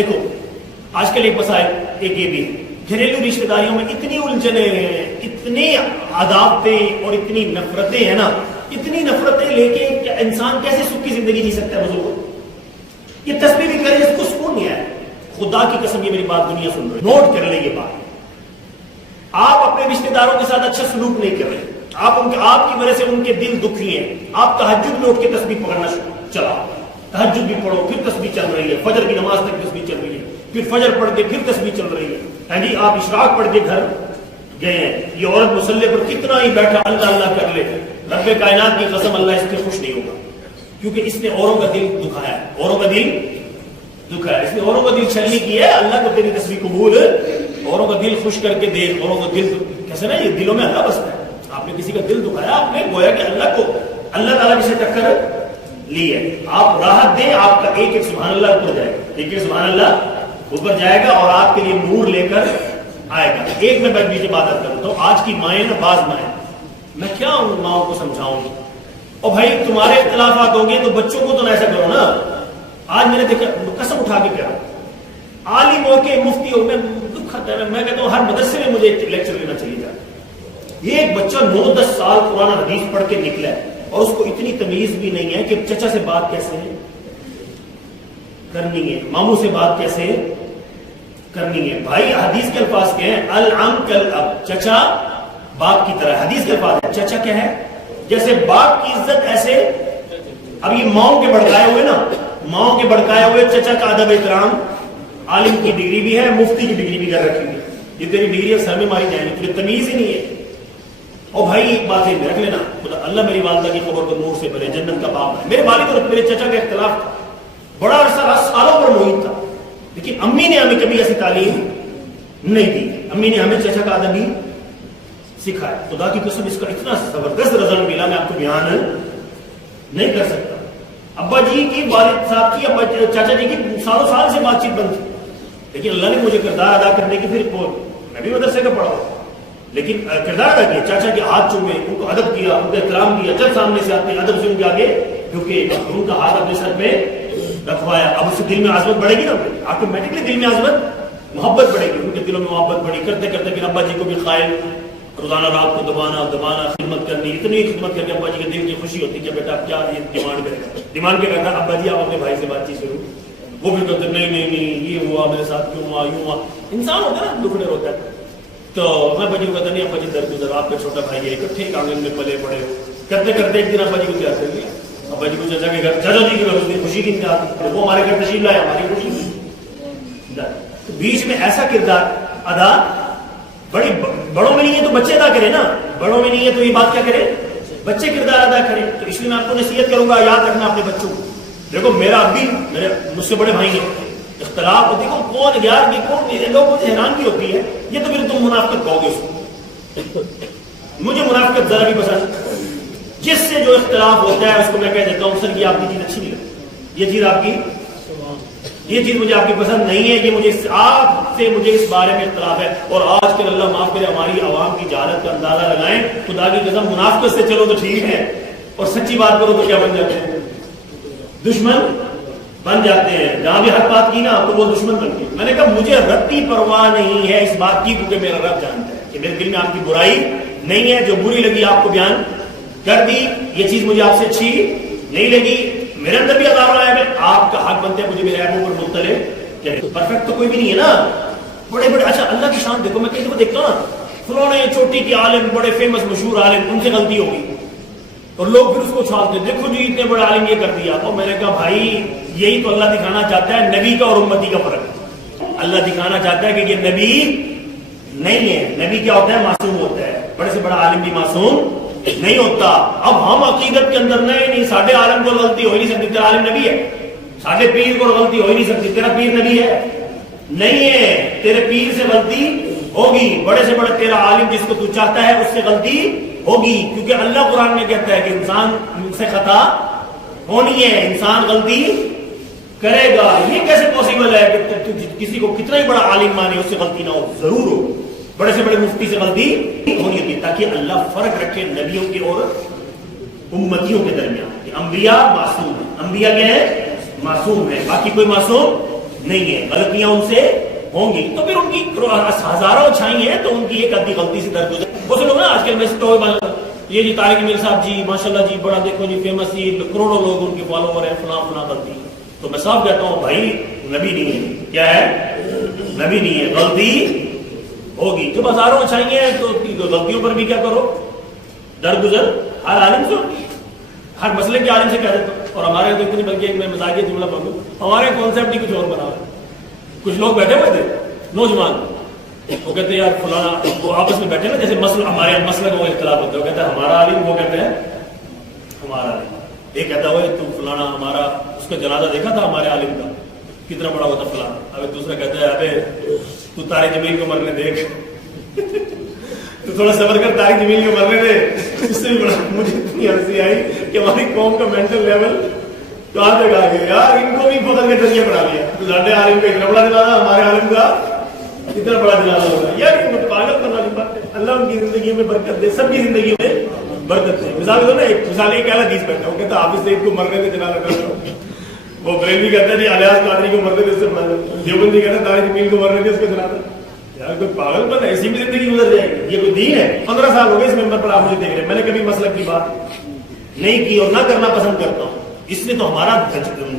دیکھو آج کل ایک مسائل ایک یہ بھی گھریلو رشتہ داریوں میں اتنی الجھنیں ہیں، اتنے عداوتیں اور اتنی نفرتیں ہیں نا، اتنی نفرتیں لے کے انسان کیسے سکھ کی زندگی جی سکتا ہے؟ بزرگ یہ تسبیح بھی کرے اس کو سکون نہیں ہے. خدا کی قسم یہ میری بات دنیا سن رہی، نوٹ کر لیں یہ بات. آپ اپنے رشتہ داروں کے ساتھ اچھا سلوک نہیں کر رہے، آپ کی وجہ سے ان کے دل دکھی ہیں. آپ تہجد میں اٹھ کے تسبیح پکڑنا چلاؤ، تہجد بھی پڑھو پھر تسبیح چل رہی ہے، فجر کی نماز تک تسبیح چل رہی ہے، پھر فجر پڑھ کے پھر تسبیح چل رہی ہے. ہاں جی آپ اشراق پڑھ کے گھر گئے ہیں، یہ عورت مصلی پر کتنا ہی بیٹھا اللہ اللہ کر لے، رب کائنات کی قسم اللہ اس سے خوش نہیں ہوگا، کیونکہ اس نے اوروں کا دل دکھایا ہے، اوروں کا دل دکھایا ہے، اس نے اوروں کا دل چھلنی کی ہے. اللہ کو تیری تسبیح قبول، اوروں کا دل خوش کر کے دیکھ، اوروں کا دل کیسے نا یہ دلوں میں اللہ بستا ہے. آپ نے کسی کا دل دکھایا، آپ نے گویا کہ اللہ کو اللہ تعالیٰ سے ٹکر لی ہے. آپ راحت دیں، آپ کا ایک ایک سبحان اللہ اوپر جائے گا، ایک ایک سبحان اللہ اوپر جائے گا اور آپ کے لیے نور لے کر آئے گا. ایک میں بیٹھ بات کرتا ہوں، آج کی مائیں نا، بعض مائیں، میں کیا ان ماؤں کو سمجھاؤں گی؟ اور بھائی تمہارے اختلافات ہوں گے تو بچوں کو تو ایسا کرو نا. آج میں نے دیکھا، قسم اٹھا کے کہا، عالم ہو کے مفتی ہو، میں دکھ آتا ہے، میں کہتا ہوں ہر مدرسے میں مجھے لیکچر لینا چاہیے تھا. یہ ایک بچہ 9-10 سال قرآن حدیث پڑھ کے نکلا ہے اور اس کو اتنی تمیز بھی نہیں ہے کہ چچا سے بات کیسے کرنی ہے، ماموں سے بات کیسے کرنی ہے. بھائی حدیث کے الفاظ کیا ہیں؟ العم کالاب، چچا باپ کی طرح. حدیث کے الفاظ ہے. چچا کیا ہے؟ جیسے باپ کی عزت ایسے. اب یہ ماؤں کے بھڑکائے ہوئے نا، ماؤں کے بھڑکائے ہوئے چچا کا ادب احترام. عالم کی ڈگری بھی ہے، مفتی کی ڈگری بھی کر رکھی ہے، یہ تیری ڈگری سر میں ماری جائیں گی، تجھے تمیز ہی نہیں ہے. اور بھائی ایک بات ہے رکھ لینا، اللہ میری والدہ کی قبر کو نور سے بھرے، جنت کا باپ ہے. میرے والد اور میرے چچا کا اختلاف تھا، بڑا عرصہ سالوں پر محیط تھا، لیکن امی نے ہمیں کبھی ایسی تعلیم نہیں دی. امی نے ہمیں چچا کا ادب ہی سکھایا. خدا کی قسم اس کا اتنا زبردست رزلٹ ملا، میں آپ کو بیان نہیں کر سکتا. ابا جی کی، والد صاحب کی، ابا چاچا جی کی سالوں سال سے بات چیت بند تھی، لیکن اللہ نے مجھے کردار ادا کرنے کی، پھر میں بھی مدرسے کا پڑھا لیکن کردار ادا کیا. چاچا کے ہاتھ چومے، ان کو ادب کیا، ان کا احترام کیا، جب سامنے سے آتے ادب سے ان کے آگے کیونکہ ان کا ہاتھ اپنے سر پہ رکھوایا. اب اس سے دل میں عظمت بڑھے گی نا، آٹومیٹکلی دل میں عظمت، محبت بڑھے گی، ان کے دلوں میں محبت بڑھی. کرتے کرتے پھر ابا جی کو بھی قائل، روزانہ رات کو دبانا خدمت کرنی، اتنی خدمت کر کے ابا جی کے دل کی خوشی ہوتی کہ بیٹا کیا یہ ڈیمانڈ کرے گا. ڈیمانڈ کیا کرتا؟ ابا جی آپ اپنے بھائی سے بات چیت کرو. وہ بھی کہتے نہیں یہ ہوا میرے ساتھ، کیوں ہوا، یوں ہوا. انسان ہوتا ہے نا، دکھڑے ہوتا ہے. تو میں ابا جی کو کہتا نہیں ابا جی درگزر، آپ کا چھوٹا بھائی ہے، اکٹھے ایک آنگن میں پلے پڑے ہو. کرتے کرتے ایک دن ابا جی کو تیار کر لیا. ابا جی کو چچا کے گھر، چچا جی کے گھر اس دن خوشی کی انتہا، وہ ہمارے گھر تشریف لائے، ہماری خوشی کی. بیچ میں ایسا کردار ادا بڑوں میں نہیں ہے تو بچے ادا کرے نا، بڑوں میں نہیں ہے تو یہ بات کیا کرے؟ بچے کردار ادا کرے. تو اس لیے میں آپ کو نصیحت کروں گا، یاد رکھنا اپنے بچوں کو. دیکھو میرا ابھی میرے مجھ سے بڑے بھائی ہیں، اختلاف ہوتی ہے، کون یار یہ کون، لوگوں کو حیرانگی ہوتی ہے، یہ تو پھر تم منافقت کہو گے اس کو. مجھے منافقت ذرا بھی پسند. جس سے جو اختلاف ہوتا ہے اس کو میں کہہ دیتا ہوں سر یہ آپ کی چیز اچھی نہیں لگتی، یہ چیز آپ کی، یہ چیز مجھے آپ کی پسند نہیں ہے، یہ مجھے آپ سے مجھے اس بارے میں اختلاف ہے. اور آج کل اللہ معاف کرے ہماری عوام کی جہالت کا اندازہ لگائیں. خدا کی قسم منافقت سے چلو تو ٹھیک ہے، اور سچی بات کرو تو کیا بن جاتے ہیں؟ دشمن بن جاتے ہیں. جہاں بھی حق بات کی نا تو وہ دشمن بن گئے. میں نے کہا مجھے رتی پرواہ نہیں ہے اس بات کی، کیونکہ میرا رب جانتا ہے کہ میرے دل میں آپ کی برائی نہیں ہے. جو بری لگی آپ کو بیان کر دی، یہ چیز مجھے آپ سے اچھی نہیں لگی، میرے اندر بھی عذاب آیا ہے، آپ کا حق بنتا ہے مجھے میرے عیبوں پر مطلع کرے. پرفیکٹ تو کوئی بھی نہیں ہے نا، بڑے بڑے. اچھا اللہ کی شان دیکھو، میں کہیں دیکھتا ہوں نا، فلانے چوٹی کے عالم، بڑے فیمس مشہور عالم، ان سے غلطی ہوگی اور لوگ پھر اس کو چھاپتے، دیکھو جی اتنے بڑے عالم یہ کر دیا. اور میں نے کہا بھائی یہی تو اللہ دکھانا چاہتا ہے، نبی کا اور امتی کا فرق. اللہ دکھانا چاہتا ہے کہ یہ نبی نہیں ہے. نبی کیا ہوتا ہے؟ معصوم ہوتا ہے. بڑے سے بڑا عالم بھی معصوم نہیں ہوتا. اب ہم عقیدت کے اندر نہیں ساڈے عالم کو غلطی ہو ہی نہیں سکتی، تیرا عالم نبی ہے. ساڈے پیر کو غلطی ہو ہی نہیں سکتی، تیرا پیر نبی ہے نہیں ہے. تیرے پیر سے غلطی ہوگی، بڑے سے بڑا تیرا عالم جس کو تو چاہتا ہے اس سے غلطی ہوگی، کیونکہ اللہ قرآن میں کہتا ہے کہ انسان سے خطا ہونی ہے، انسان غلطی کرے گا. یہ کیسے پاسبل ہے کہ کسی کو کتنا ہی بڑا عالم مانے اس سے غلطی نہ ہو؟ ضرور ہو. بڑے سے بڑے مفتی سے غلطی ہونی ہوتی ہے، تاکہ اللہ فرق رکھے نبیوں کے اور امتیوں کے درمیان. کہ انبیاء معصوم ہیں، انبیاء کیا ہیں؟ معصوم ہیں، باقی کوئی معصوم نہیں ہے، غلطیاں ان سے ہوں گی، تو پھر ان کی ہزاروں چھائی ہیں تو ان کی ایک آدھی غلطی سے درگزر. وہ لوگ نا آج کل میں یہ جی طارق امیر صاحب جی ماشاءاللہ جی بڑا دیکھو جی فیمس جی، کروڑوں لوگ ان کے فالوور ہیں، فلاں فلاں غلطی. تو میں صاف کہتا ہوں بھائی نبی نہیں ہے. کیا ہے؟ نبی نہیں ہے، غلطی ہوگی. جب ہزاروں چھائی ہیں تو غلطیوں پر بھی کیا کرو، درگزر. ہر عالم سے، ہر مسئلے کے عالم سے کہہ دیتا ہوں. اور ہمارے تو اتنی، بلکہ میں مزاحیہ جملہ پڑھوں، ہمارے کانسیپٹ ہی کچھ اور بنا ہے. کچھ لوگ بیٹھے ہوئے تھے نوجوان، وہ کہتے ہیں یار فلانا، وہ آپس میں بیٹھے نا جیسے مسئلہ ہمارے مسئلہ کا اختلاف ہوتا ہے، وہ کہتا ہے ہمارا عالم، وہ کہتے ہیں ہمارا عالم. یہ کہتا ہے تم فلانا ہمارا، اس کا جنازہ دیکھا تھا ہمارے عالم کا کتنا بڑا ہوتا فلانا. اب دوسرا کہتا ہے ابے تو طارق جمیل کو مرنے دیکھ، تو تھوڑا صبر کر، طارق جمیل کو مرنے دے. اس سے بھی بڑا مجھے اتنی ہنسی آئی کہ ہماری قوم کا مینٹل لیول کہاں تک آ گیا یار. ان کو بھی فخر کے ذریعے بنا لیا. تو ساڈے عالم کا اتنا بڑا جنازہ، ہمارے عالم کا اتنا بڑا جنازہ ہوگا. یار یہ پاگل کرنے والی بات ہے. اللہ ان کی زندگی میں برکت دے، سب کی زندگی میں برکت دے. مثال دو نا، ایک مثال ایک اعلیٰ حدیث بیٹھا، وہ کہتا ہے حافظ سعید کو مرنے دے جنازہ کر رہا ہوں. وہ بریلوی کہتا ہے جی الیاس قادری کو مرنے دے، اس سے دیوبندی کہتا ہے طارق جمیل کو مرنے دے، اس کا جنازہ. یار کوئی پاگل بن ہے، ایسی بھی زندگی گزر جائے گی. یہ کوئی دین ہے؟ 15 سال ہو گئے اس ممبر پر آپ مجھے دیکھ رہے ہیں، میں نے کبھی مسلک کی بات نہیں کی اور نہ کرنا پسند کرتا ہوں. اس نے تو ہمارا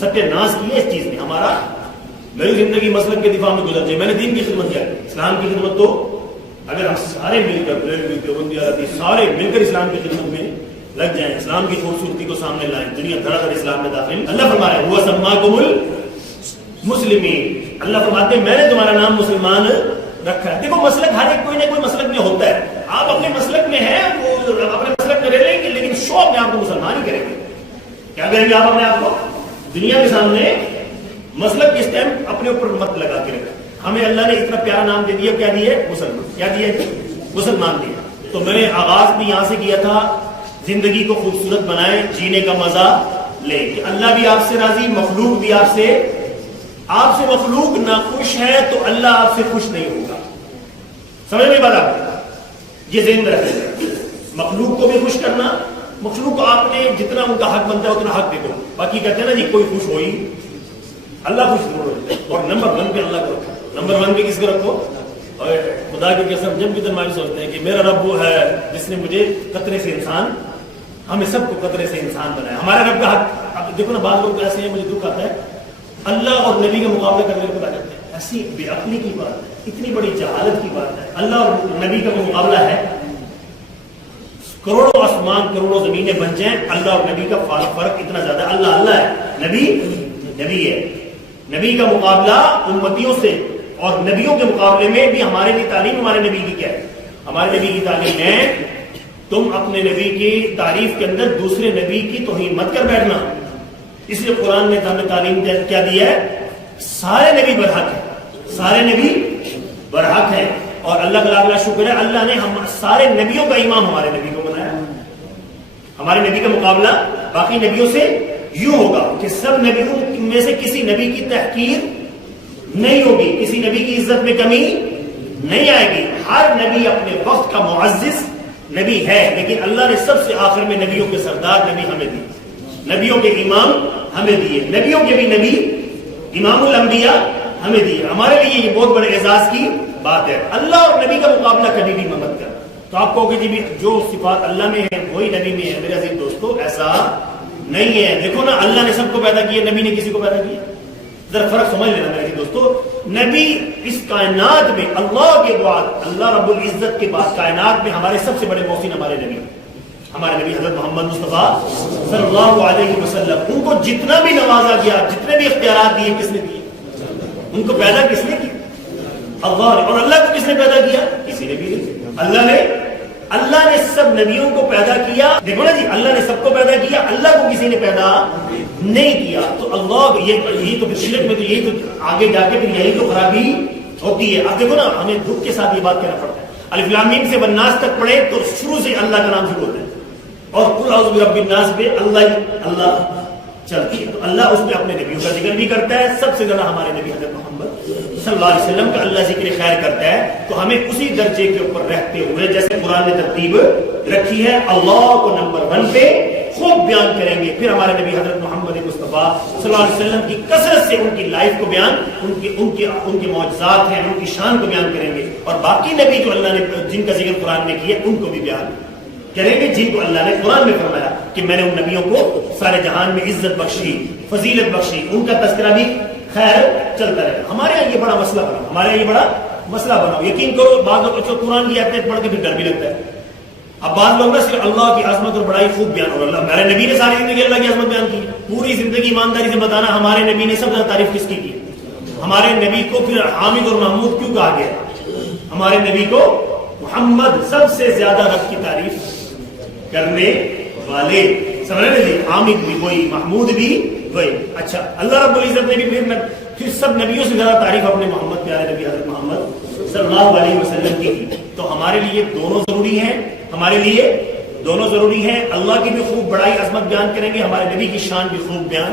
ستیہ ناش کیا اس چیز نے. ہمارا میری زندگی مسلک کے دفاع میں گزر جائے. میں نے دین کی خدمت کیا، اسلام کی خدمت. تو اگر ہم سارے مل کر سارے مل کر اسلام کی خدمت میں لگ جائیں، اسلام کی خوبصورتی کو سامنے لائیں، دنیا دھڑا دھڑ اسلام میں داخل. اللہ فرمایا ہوا سماکم المسلمین، اللہ فرماتے ہیں میں نے تمہارا نام مسلمان رکھا ہے. دیکھو مسلک ہر ایک کوئی نہ کوئی مسلک میں ہوتا ہے. آپ اپنے مسلک میں ہیں، وہ اپنے مسلک میں رہ لیں گے، لیکن شوق میں آپ کو مسلمان ہی کریں گے. کیا کریں گے آپ اپنے آپ کو دنیا کے سامنے مسلک کے سٹیمپ اپنے اوپر مت لگا کے رکھیں. ہمیں اللہ نے اتنا پیارا نام دے دیا، کیا دیا؟ مسلمان. کیا دیا؟ مسلمان دیا. تو میں نے آغاز بھی یہاں سے کیا تھا، زندگی کو خوبصورت بنائیں، جینے کا مزہ لیں کہ اللہ بھی آپ سے راضی، مخلوق بھی آپ سے مخلوق ناخوش ہے تو اللہ آپ سے خوش نہیں ہوگا. سمجھ میں بات آپ یہ ذہن میں رکھیں. مخلوق کو بھی خوش کرنا، مخلوق کو آپ نے جتنا ان کا حق بنتا ہے اتنا حق دے دو. باقی کہتے ہیں نا جی کوئی خوش ہوئی اللہ خوش ضرور ہوتا ہے. اور نمبر 1 پہ اللہ کو رکھو. نمبر 1 پہ کس کو رکھو؟ اور خدا کی قسم جب بھی درمیان سوچتے ہیں کہ میرا رب وہ ہے جس نے مجھے قطرے سے انسان، ہمیں سب کو قطرے سے انسان بنایا. ہمارا رب کا حق. اب دیکھو نا بعض لوگ ایسے ہیں، مجھے دکھ آتا ہے، اللہ اور نبی کا مقابلہ کرنے کو کرتے ہیں. ایسی بے عقلی کی بات ہے، اتنی بڑی جہالت کی بات ہے. اللہ اور نبی کا مقابلہ ہے. کروڑوں آسمان کروڑوں زمینیں بن جائیں، اللہ اور نبی کا فرق اتنا زیادہ. اللہ اللہ ہے، نبی نبی ہے. نبی کا مقابلہ امتیوں سے اور نبیوں کے مقابلے میں بھی ہمارے لیے تعلیم ہمارے نبی کی کیا ہے؟ ہمارے نبی کی تعلیم ہے تم اپنے نبی کی تعریف کے اندر دوسرے نبی کی توہین مت کر بیٹھنا. اس لیے قرآن نے ہمیں تعلیم کیا دی ہے؟ سارے نبی برحق ہیں، سارے نبی برحق ہیں. اور اللہ تعالیٰ شکر ہے، اللہ نے ہم سارے نبیوں کا امام ہمارے نبی کو بنایا. ہمارے نبی کا مقابلہ باقی نبیوں سے یوں ہوگا کہ سب نبیوں میں سے کسی نبی کی تحقیر نہیں ہوگی، کسی نبی کی عزت میں کمی نہیں آئے گی. ہر نبی اپنے وقت کا معزز نبی ہے، لیکن اللہ نے سب سے آخر میں نبیوں کے سردار نبی ہمیں دی، نبیوں کے امام ہمیں دیے، نبیوں کے بھی نبی امام الانبیاء ہمیں دیے. ہمارے لیے یہ بہت بڑے اعزاز کی بات ہے. اللہ اور نبی کا مقابلہ کبھی بھی مت کرنا. تو آپ کہو کہ جی جو صفات اللہ میں ہے وہی نبی میں ہے. میرے عزیز دوستو ایسا نہیں ہے. دیکھو نا اللہ نے سب کو پیدا کیا، نبی نے کسی کو پیدا کیا. ذرا فرق سمجھ لینا میرے عزیز دوستو. نبی اس کائنات میں اللہ کے بعد، اللہ رب العزت کے بعد کائنات میں ہمارے سب سے بڑے محسن ہمارے نبی، ہمارے نبی حضرت محمد مصطفیٰ صلی اللہ علیہ وسلم. ان کو جتنا بھی نوازا گیا، جتنے بھی اختیارات دیے، کس نے دیے؟ ان کو پیدا کس نے کیا؟ اللہ نے. اور اللہ کو کس نے پیدا کیا؟ کسی نے بھی نہیں. اللہ نے سب نبیوں کو پیدا کیا. دیکھو نا جی، اللہ نے سب کو پیدا کیا، اللہ کو کسی نے پیدا نہیں کیا. تو اللہ یہی تو شرک میں تو یہی تو آگے جا کے پھر یہی تو خرابی ہوتی ہے. اب دیکھو نا ہمیں دکھ کے ساتھ یہ بات کہنا پڑتا ہے. الف لام میم سے والناس تک پڑھے تو شروع سے اللہ کا نام شروع ہوتا ہے، اور قل اعوذ برب الناس پہ اللہ چلتی ہے. تو اللہ اس میں اپنے نبیوں کا ذکر بھی کرتا ہے. سب سے زیادہ ہمارے نبی حضرت محمد صلی اللہ علیہ وسلم کا اللہ ذکر خیر کرتا ہے. تو ہمیں اسی درجے کے اوپر رہتے ہوئے جیسے قرآن نے ترتیب رکھی ہے، اللہ کو نمبر 1 پہ خوب بیان کریں گے، پھر ہمارے نبی حضرت محمد محمد مصطفیٰ صلی اللہ علیہ وسلم کی کثرت سے ان کی لائف کو بیان، ان کے معجزات ہیں، ان کی شان کو بیان کریں گے، اور باقی نبی جو اللہ نے جن کا ذکر قرآن میں کیا ان کو بھی بیان کریں گے، جن کو اللہ نے قرآن میں فرمایا کہ میں نے ان نبیوں کو سارے جہان میں عزت بخشی، فضیلت بخشی، ان کا تذکرہ بھی خیر چلتا رہے. ہمارے یہاں یہ بڑا مسئلہ بنا، ہمارے یہاں یہ بڑا مسئلہ بنا. یقین کرو بعض لوگ اچھا قرآن کی آیتیں پڑھ کے پھر ڈر بھی لگتا ہے. اب بعض لوگ نا صرف اللہ کی عظمت اور بڑائی خوب بیان ہو رہا ہے. ہمارے نبی نے ساری زندگی اللہ کی عظمت بیان کی، پوری زندگی ایمانداری سے بتانا ہمارے نبی نے سب سے زیادہ تعریف کس کی کی؟ ہمارے نبی کو پھر حامد اور محمود کیوں کہا گیا؟ ہمارے نبی کو محمد سب سے زیادہ رب کی تعریف کرنے والے، سمجھ رہے جی؟ حامد بھی وہی، محمود بھی وہی. اچھا اللہ رب العزت نے بھی پھر سب نبیوں سے زیادہ تعریف اپنے محمد پیارے نبی حضرت محمد صلی اللہ علیہ وسلم کی. تو ہمارے لیے دونوں ضروری ہیں، ہمارے لیے دونوں ضروری ہیں. اللہ کی بھی خوب بڑائی عظمت بیان کریں گے، ہمارے نبی کی شان بھی خوب بیان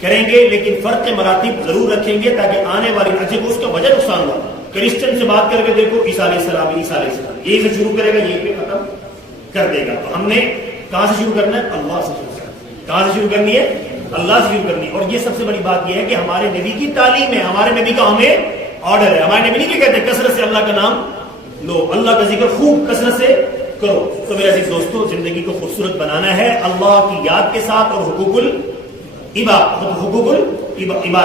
کریں گے، لیکن فرق مراتب ضرور رکھیں گے تاکہ آنے والی کو اس کا وجہ نقصان ہوا. کرسچن سے بات کر کے دیکھو عیسیٰ علیہ السلام، عیسیٰ علیہ السلام یہی سے شروع کرے گا، یہی پہ ختم کر دے گا. تو ہم نے کہاں سے شروع کرنا ہے؟ اللہ سے شروع کرنا ہے. کہاں سے شروع کرنی ہے؟ اللہ سے شروع کرنی ہے. اور یہ سب سے بڑی بات یہ ہے کہ ہمارے نبی کی تعلیم ہے، ہمارے نبی کا ہمیں آرڈر ہے. ہمارے نبی نہیں کہتے کثرت سے اللہ کا نام لو، اللہ کا ذکر خوب کثرت سے کرو. تو میرے عزیز دوستو، زندگی کو خوبصورت بنانا ہے اللہ کی یاد کے ساتھ اور حقوق العباد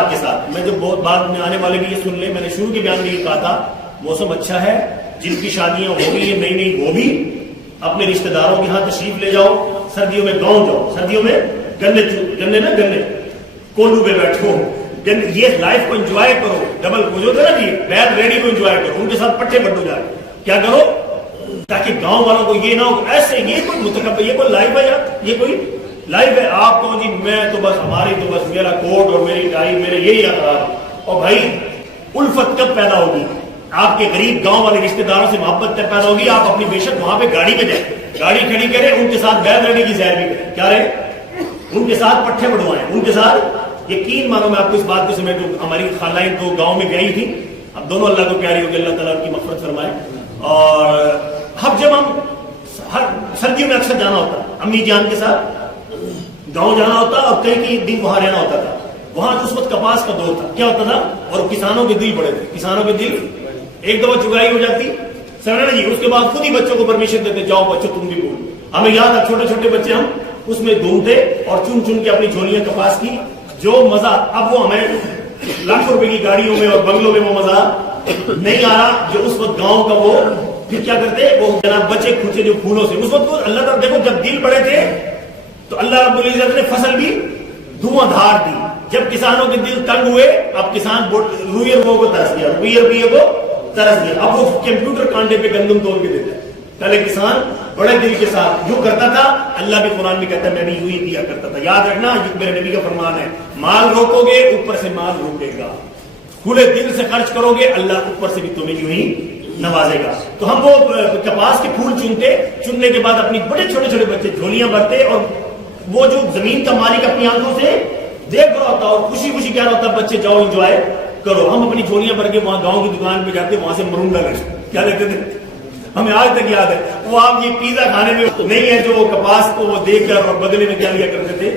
کے ساتھ. میں جو بہت بعد میں آنے والے بھی یہ سن لیں، میں نے شروع کے بیان میں یہ کہا تھا موسم اچھا ہے، جن کی شادیاں ہو گئی ہیں نئی نئی وہ بھی اپنے رشتہ داروں کے ہاں تشریف لے جاؤ. سردیوں میں گاؤں جاؤ، سردیوں میں گنے کولو پہ بیٹھو، یہ لائف کو انجوائے کرو. ڈبل جو تھے نا جی بیت ریڈی کو انجوائے کرو، ان کے ساتھ پٹھے بٹو جائے. کیا کرو تاکہ گاؤں والوں کو یہ نہ ہو ایسے یہ کوئی متکبر، یہ کوئی لائف ہے یار، یہ کوئی لائف ہے. آپ کو جی میں تو بس ہماری تو بس میرا کوٹ اور میری ٹائی میرے یہی اخراج. اور بھائی الفت کب پیدا ہوگی؟ آپ کے غریب گاؤں والے رشتہ داروں سے محبت تب پیدا ہوگی آپ اپنی بے شک وہاں پہ گاڑی پہ جائیں، گاڑی کھڑی کریں، ان کے ساتھ بیت رہنے کی سیر بھی کریں. کیا رہے؟ ان کے ساتھ پٹھے بڑھوائیں، ان کے ساتھ. یقین مانو میں آپ کو اس بات کو سمجھ دوں، ہماری خالائیں دو گاؤں میں گئی تھی، اب دونوں اللہ کو پیاری ہو گئی، اللہ تعالیٰ کی مغفرت فرمائے. اور اب جب ہم سردیوں میں اکثر جانا ہوتا امی جان کے ساتھ گاؤں جانا ہوتا اور کئی دن وہاں رہنا ہوتا تھا. وہاں اس وقت کپاس کا دور تھا. کیا ہوتا تھا؟ اور کسانوں کے دل بڑے تھے، کسانوں کے دل ایک دفعہ چگائی ہو جاتی سمجھنا جی، اس کے بعد خود ہی بچوں کو پرمیشن دیتے جاؤ بچوں تم بھی بول. ہمیں یاد ہے چھوٹے چھوٹے بچے ہم اس میں گھومتے اور چن چن کے اپنی جھولیاں کپاس کی، جو مزہ اب وہ ہمیں لاکھوں روپے کی گاڑیوں میں اور بنگلوں میں وہ مزہ نہیں آ رہا جو اس وقت گاؤں کا. وہ پھر کیا کرتے وہ جناب بچے کھچے جو پھولوں سے اس وقت اللہ تعالیٰ دیکھو جب دل بڑے تھے تو اللہ رب العزت نے فصل بھی دھواں دھار دی. جب کسانوں کے دل تنگ ہوئے اب کسان روئے روئے کو ترس گیا، روئے کو ترس گیا. اب وہ کمپیوٹر کانٹے پہ گندم توڑ کے دیتا ہے. پہلے کسان بڑے دل کے ساتھ یوں کرتا تھا، اللہ بھی قرآن میں کہتا ہے میں بھی یوں ہی دیا کرتا تھا. یاد رکھنا یہ میرے نبی کا فرمان ہے، مال روکو گے اوپر سے مال روکے گا، کھلے دل سے خرچ کرو گے اللہ اوپر سے بھی تمہیں یوں ہی نوازے گا. تو ہم وہ کپاس کے پھول چنتے، چننے کے بعد اپنی بڑے چھوٹے چھوٹے بچے جھولیاں بھرتے اور وہ جو زمین کا مالک اپنی آنکھوں سے دیکھ رہا ہوتا اور خوشی خوشی کہہ رہا ہوتا بچے جاؤ انجوائے کرو. ہم اپنی جھولیاں بھر کے وہاں گاؤں کی دکان پہ جاتے، وہاں سے مرونڈا کیا لیتے تھے، ہمیں آج تک یاد ہے. وہ آپ یہ پیزا کھانے میں نہیں ہے جو کپاس کو وہ دیکھ کر اور بدلے میں کیا لیا کرتے تھے